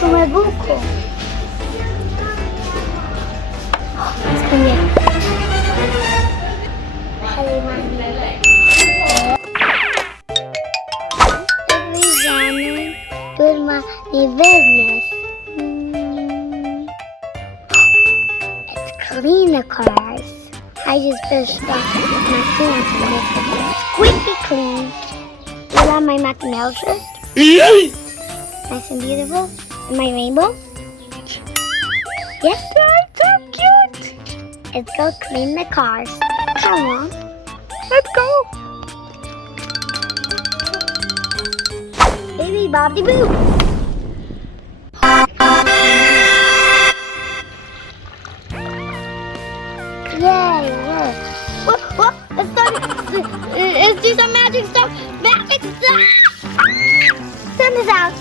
shumë e bukur. Zanen për një biznes. It's clean the cars. I just pushed off my clean to make it squeaky clean. You love my makinave shirt? Nice and beautiful. And my rainbow? Yes? That's so cute. Let's go clean the cars. Come on. Let's go. Baby Bobby Boo. Yay! Whoa! Let's do some magic stuff. Magic stuff. Send this out.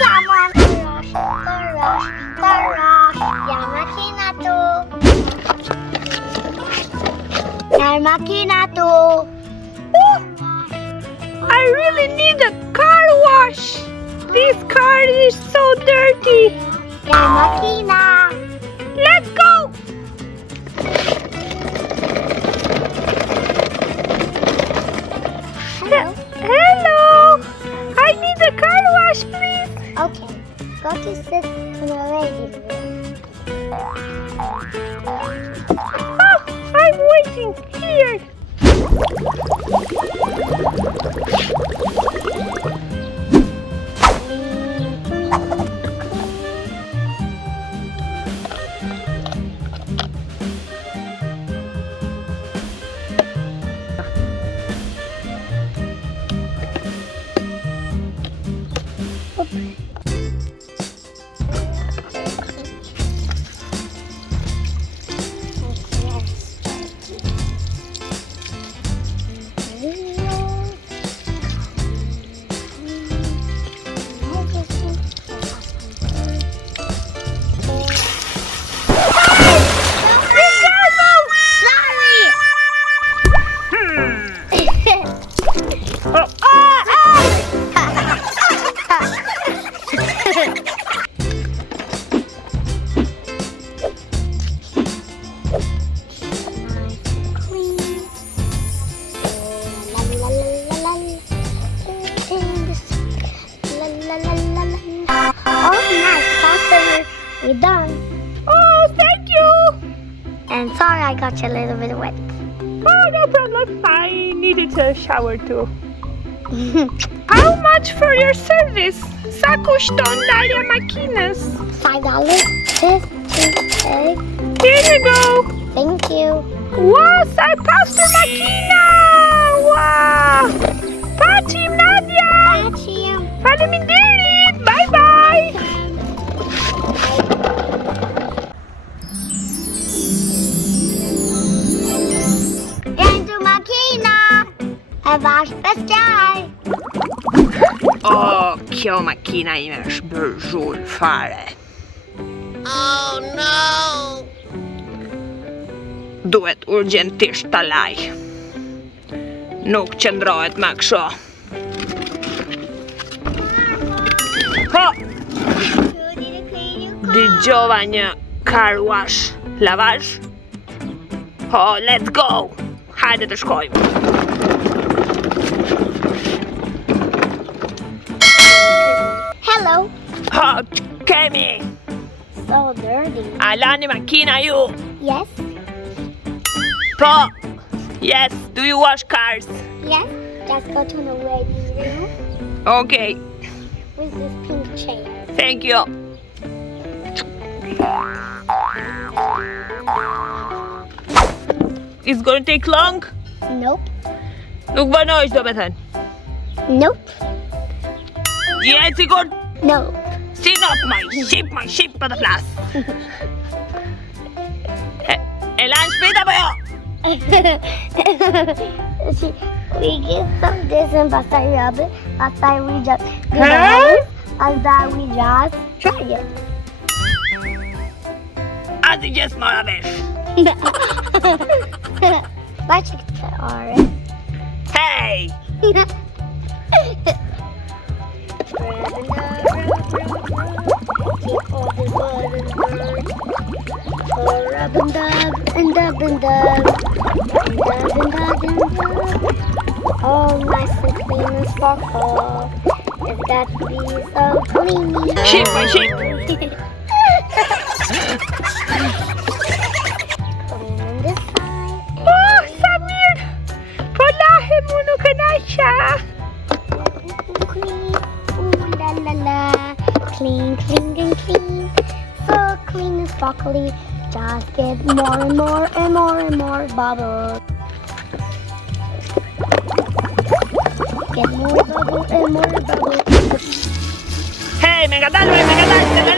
Come on. Rush. Ya makinatu. Ya makinatu. I really need a car wash. This car is so dirty. Ya makina. Let's go. Hello. I need a car wash, please. Okay, go to sit in the waiting room. Oh, I'm waiting here. We're done. Oh, thank you. And sorry I got you a little bit wet. Oh, no problem. I needed a shower too. How much for your service? Sakush ton larja makinas. $5. This, 2, egg. Here you go. Thank you. Wow, I passed the makina. Wow. Pacim, Nadia. Pacim. Faleminderit. Bye-bye. Into makina. Wash special. Oh, kjo makina ime është bërë zhull fare. Oh no. Duhet urgjentisht ta laj. Nuk qëndrohet më kështu. Ho! Dëgjova një car wash. Lavash? Ho, let's go! Hajde të shkojmë. Hello. Ho, kemi! So dirty. A lani makina ju? Yes. Po! Yes, do you wash cars? Yes. Just go to the waiting room. Okay, With this pink chair. thank you. It's gonna take long? Nope. Nuk banojsh do me thënë. Nope. Je e sigurt? Nope. Si not my ship për të flas. E lan shpejt apo jo? See, we get some this and pastaj rub it. Pastaj we just do Huh? the rest. Pastaj we just try it. Azi gjes mora vesh. Watch it, alright. Hey! keep all the birds. Oh, rub and dub and dub and dub and dub and dub and dub. All nice and clean and sparkle. It's got to be so clean. Sheep, my sheep. Clean on this side. Oh, Samir! Polahe munu kanasha. Clean. Ooh la la la. Clean, clean and clean. So clean and sparkly. Just get more and more and more and more bubbles. Get more bubbles and more bubbles. Hey, me encanta el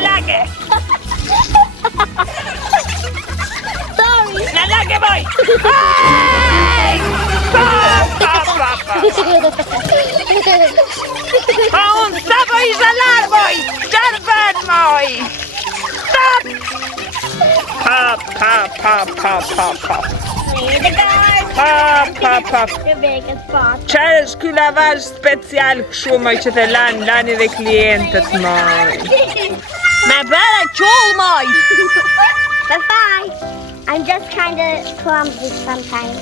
larja. Sorry. ¡La larja voy! ¡Hey! ¡Aún sapo y salar voy! ¡Jarvan voy! ¡Stop! Pop, pop, pop, pop, pop, pop. Pop, pop, pop. The biggest spot. Češ lavar special kështu moj që të lani dhe klientët moj. Me bere qull moj! Bye-bye. I'm just kind of clumsy sometimes.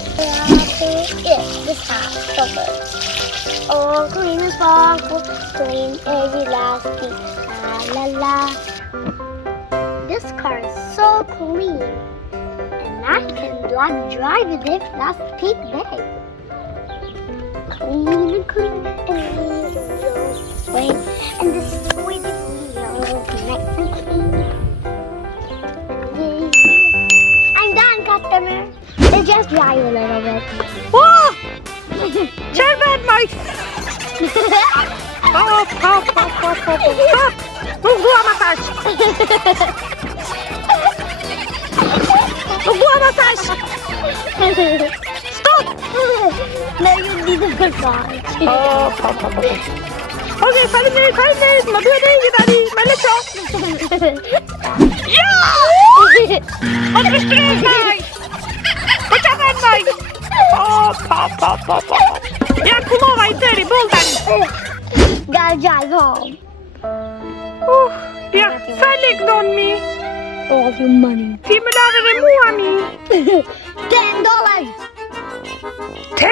This time, so good. Oh, clean and sparkle, clean every last thing. La la la. This car is so clean, and I can drive it if that's pink day. Clean and clean and so way, and this is the way that we nice and clean. I'm done, customer. They just drive a little bit. Whoa! Jarvan moj! Pop, pop, pop, pop, pop, pop! Ugła masaż! Ugła masaż! Stop! No, you need a massage. Oh, pop, pop, pop. Okay, follow me, mabuhay daddy, malicho! Yeah! Odbystrzyj moj! Poczekaj moj! Oh, pop, pop, pop, pop. Jak umowa i tery, buldan! Gotta drive home. Ja, salik don mi! All your money. Timulare mua mi! $10. $10!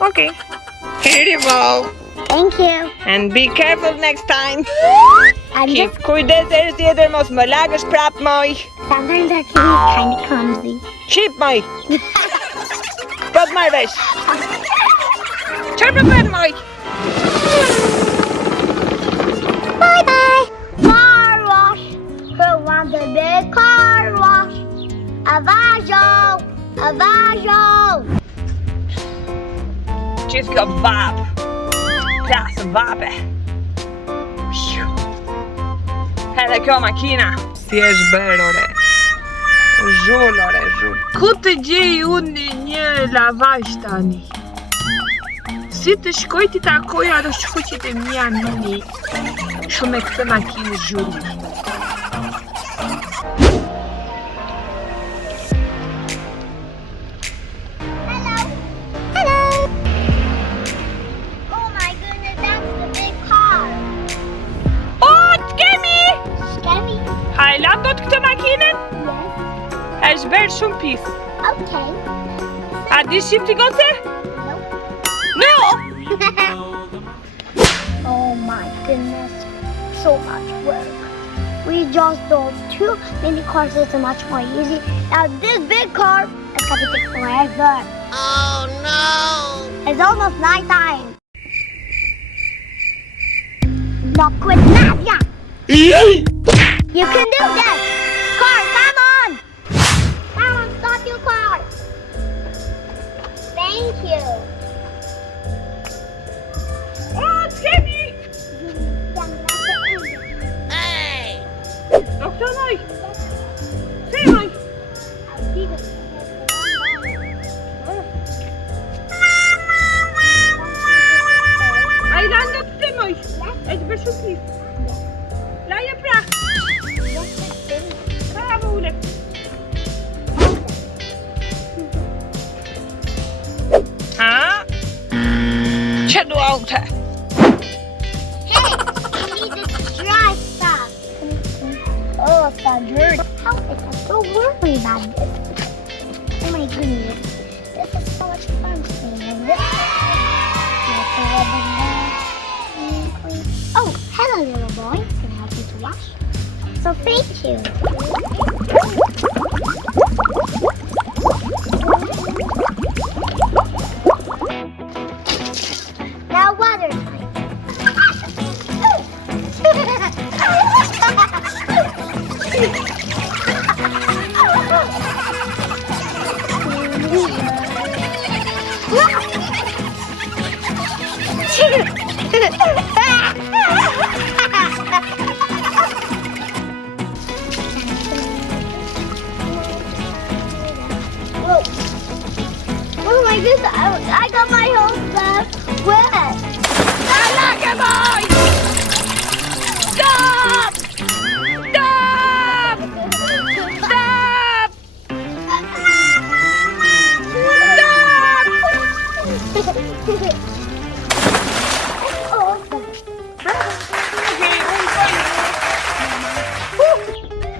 Okay. Here you go. Thank you. And be careful next time. I'm Keep just kujdes tjetër mos më lagësh prap moj. sometimes I can be kind of clumsy. Qip moj. Po të marrë vesh. Çfarë bën moj? Bye bye. Car wash. Who wants a big car wash? Avajo. Avajo. Gjithë kjo vap. Plasë vape. Edhe kjo makina. Si e shberore. Zhullore, zhull. Ku të gjej unë një lavash tani? Si të shkoj ti takoj ato shkuqit e mia mini. Shumë me këtë makinë zhulli. Oh my goodness, that's the big car. Kemi? Hajla do të këtë makinën? Yes. Është bërë shumë pis. Okay. A di shqip t'i goce? Nope. No! Oh my goodness, so much work. We just drove 2 mini cars, it's much more easy. Now this big car is gonna take forever. Oh no! It's almost night time. Not quit, Nadia. You can do this. Car, come on. Come on, start your car. Thank you. O, kemi! Hey! Doktor moj! Ty moj! A i lan do të ty moj! E të bërë shumë pis. Laje pra! Bravo, ule! Ha? Që du aute? Hey, dirty. How is I so worried about this? Oh my goodness. This is so much fun seeing this. Oh, hello little boy. Can I help you to wash? So thank you. Now water time. Oh my goodness, I got my whole stuff wet. Larja, boy! Stop! Stop! Stop!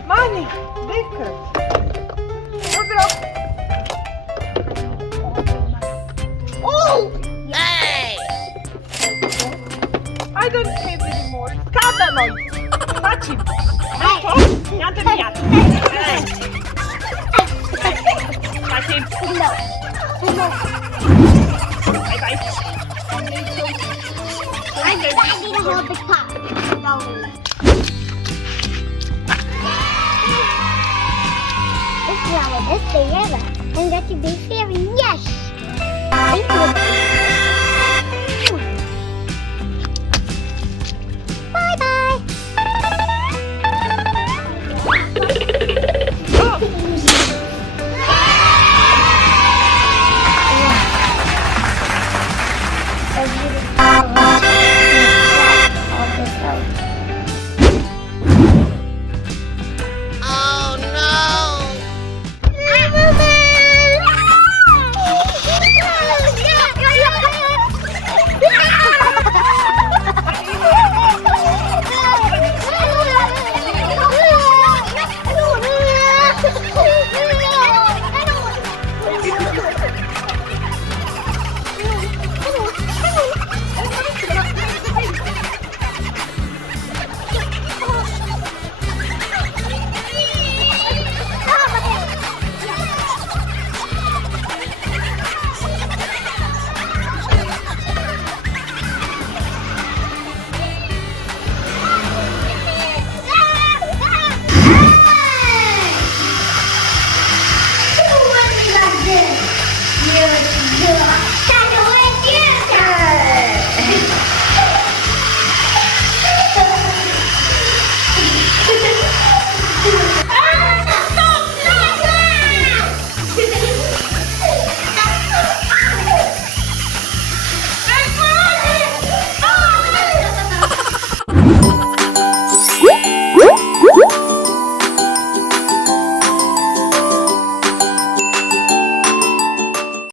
Mani, dyqan. Oh! Hey! I don't have anymore. Kadanoj. Pacim. Jadę miat. Pacim. No. Bye bye. I need to hold the cup. No. This is our best day ever. And that you be very yes. Thank you.